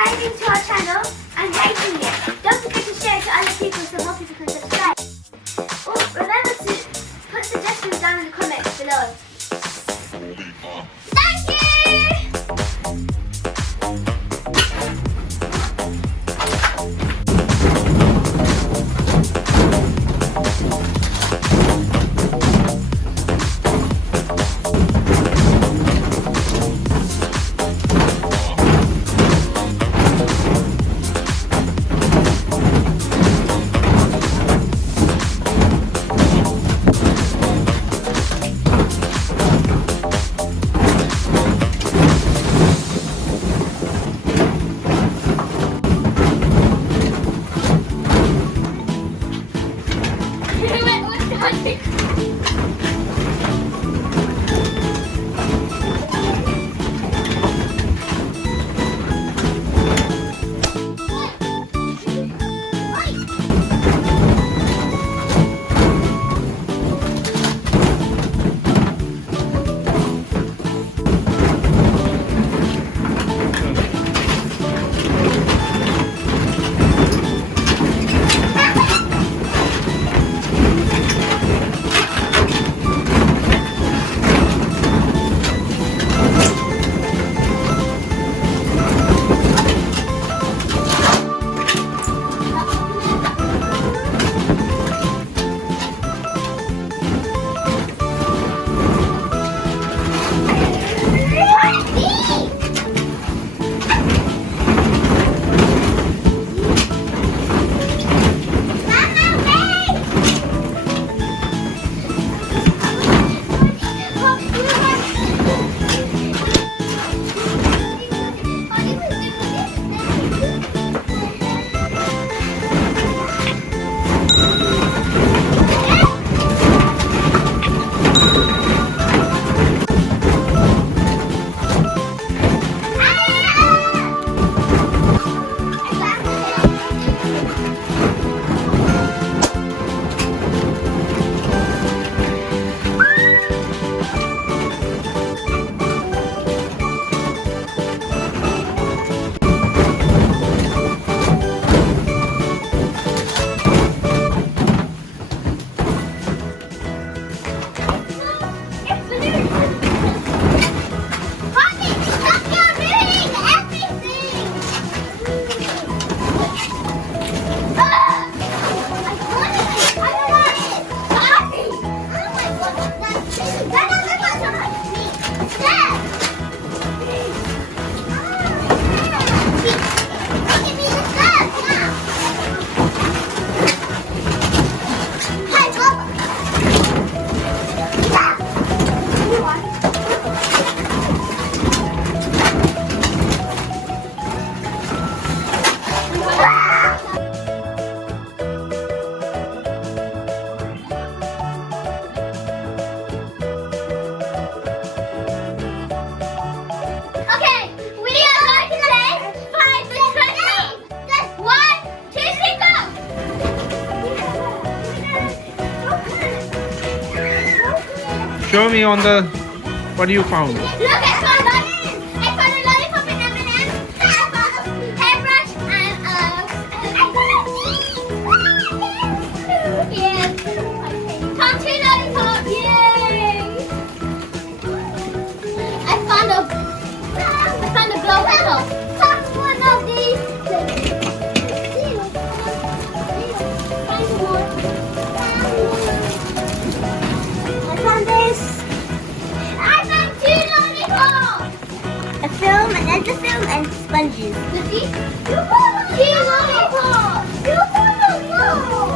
subscribing to our channel and liking it. Don't forget to share it to other people so more people can subscribe. Oh, remember to put suggestions down in the comments below. Thank you! Show me on the, what you found? Look, I found a lollipop and M&M. I found a hairbrush and yeah. Found 2 lollipops. Yay! I found a glow bottle. Found one of these. Find more. I found this. I found 2 lollipops! A film, another film, and sponges. You see? You found 2 lollipops! You found them all!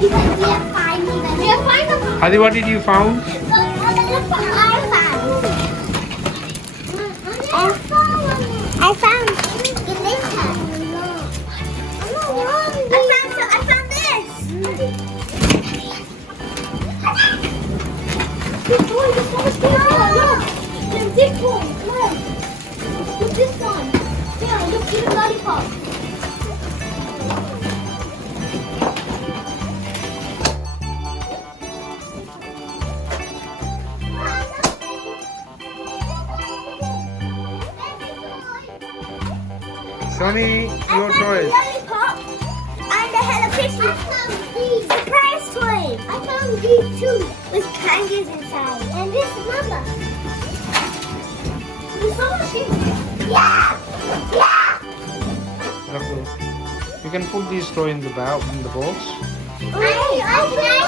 You can find me them. You find them. Heidi, what did you found? I found glitter. I found this. This one, this one. Look, this one. Look, this one. Yeah, look, see the lollipop. Show me your toys. Lollipop and the Hello Kitty. Surprise toy. I found these too with candies inside. And this mama. There's so much in here. Yeah! Yeah! Careful. You can put these toys in the box. Can I open this?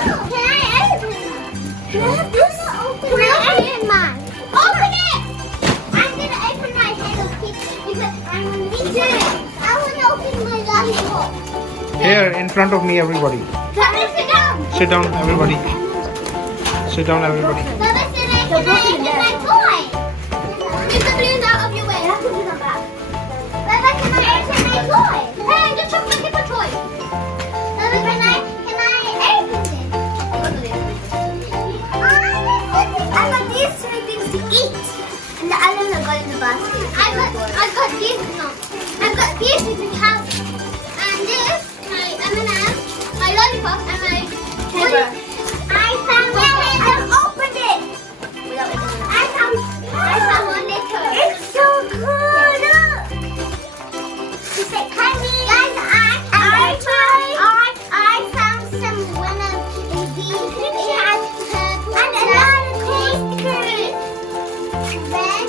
Can I open mine? Open it! I'm gonna open my Hello Kitty because I'm gonna need it. I wanna open my lollipop. Here, in front of me, everybody. Baba, sit down. Sit down, everybody. Sit down, everybody. Baba, can I open my toy? Get the balloons out of your way. Baba, can I open my toy? Hey, the chocolate paper toy. Baba, can I open it? I got these three things to eat. And the other one I got in the basket. I got these, no. I've got these in the house. And this, my M&M, my lollipop, and my camera. I found it. I opened it. I found one later. It's so cool. Look. It's like candy. Guys, I found some one of these and a lot of stickers. Then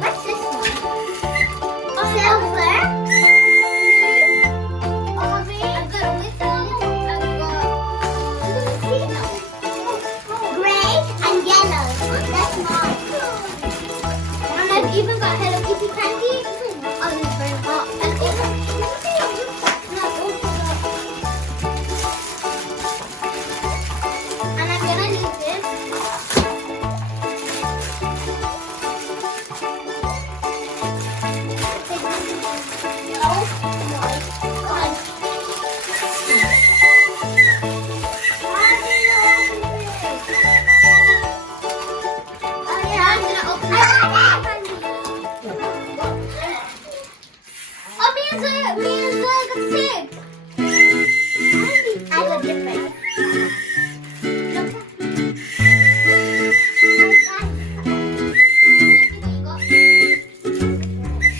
what's this one? Silver. Orange. I've got a whistle. I've got gray and yellow. That's mine. And I've even got Hello Kitty candy. Oh, this is very hot. And I'm gonna use this.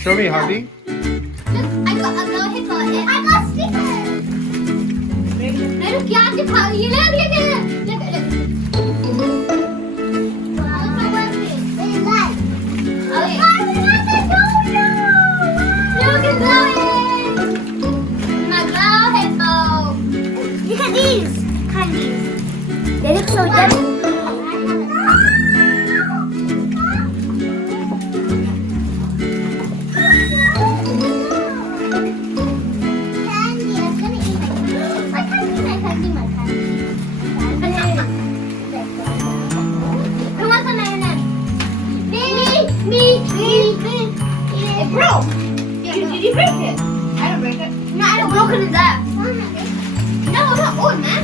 Show me, Heidi. I got stickers. Look, you have to put, you know, look. Wow. It's light. Oh, look, it's glowing. My glow headphone. Look at these candies. They look so yummy. It broke. Did you break it? I don't break it. No, I don't broke it in that. No, not old, man.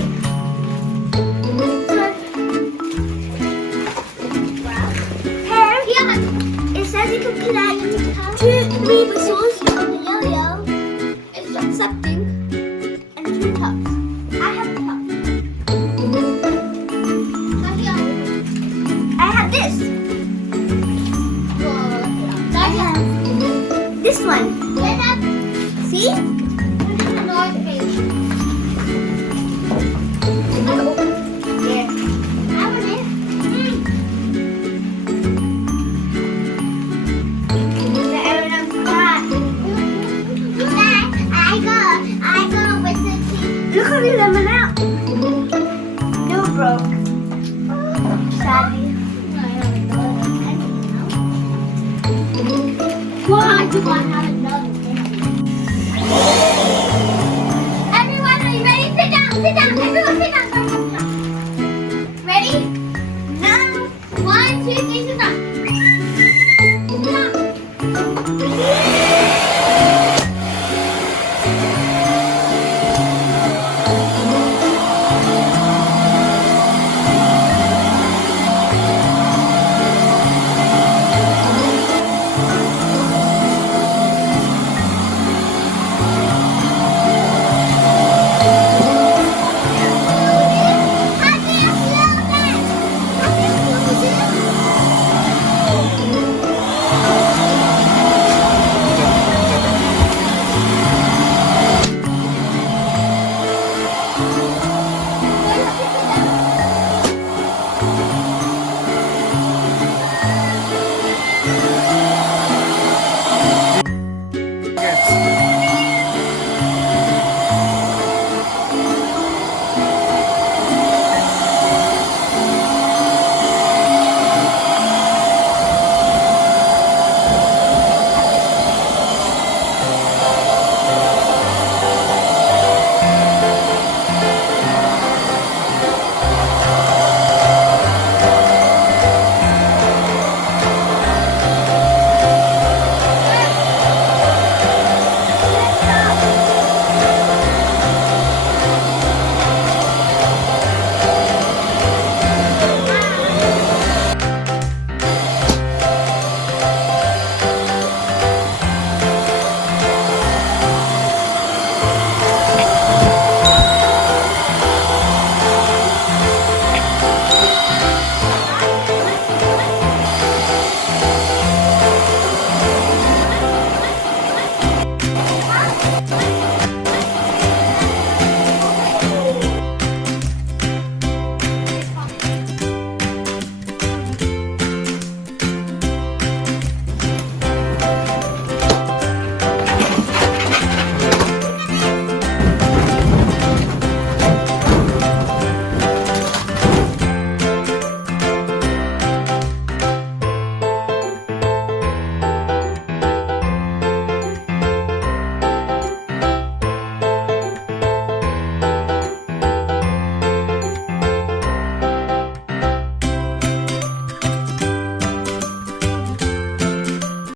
Here, it says you can collect 2, 3 whistles on the yo-yo. It's just something. And 2 cups. I have the cup. So here, I have this. This one. See? Yeah. I want it. I got a whistle too. Look at the lemon out. No broke. Sadly. Why do I have another thing? Everyone, are you ready? Sit down, sit down. Everyone sit down. Ready? Now. 1, 2, 3, sit down. Now.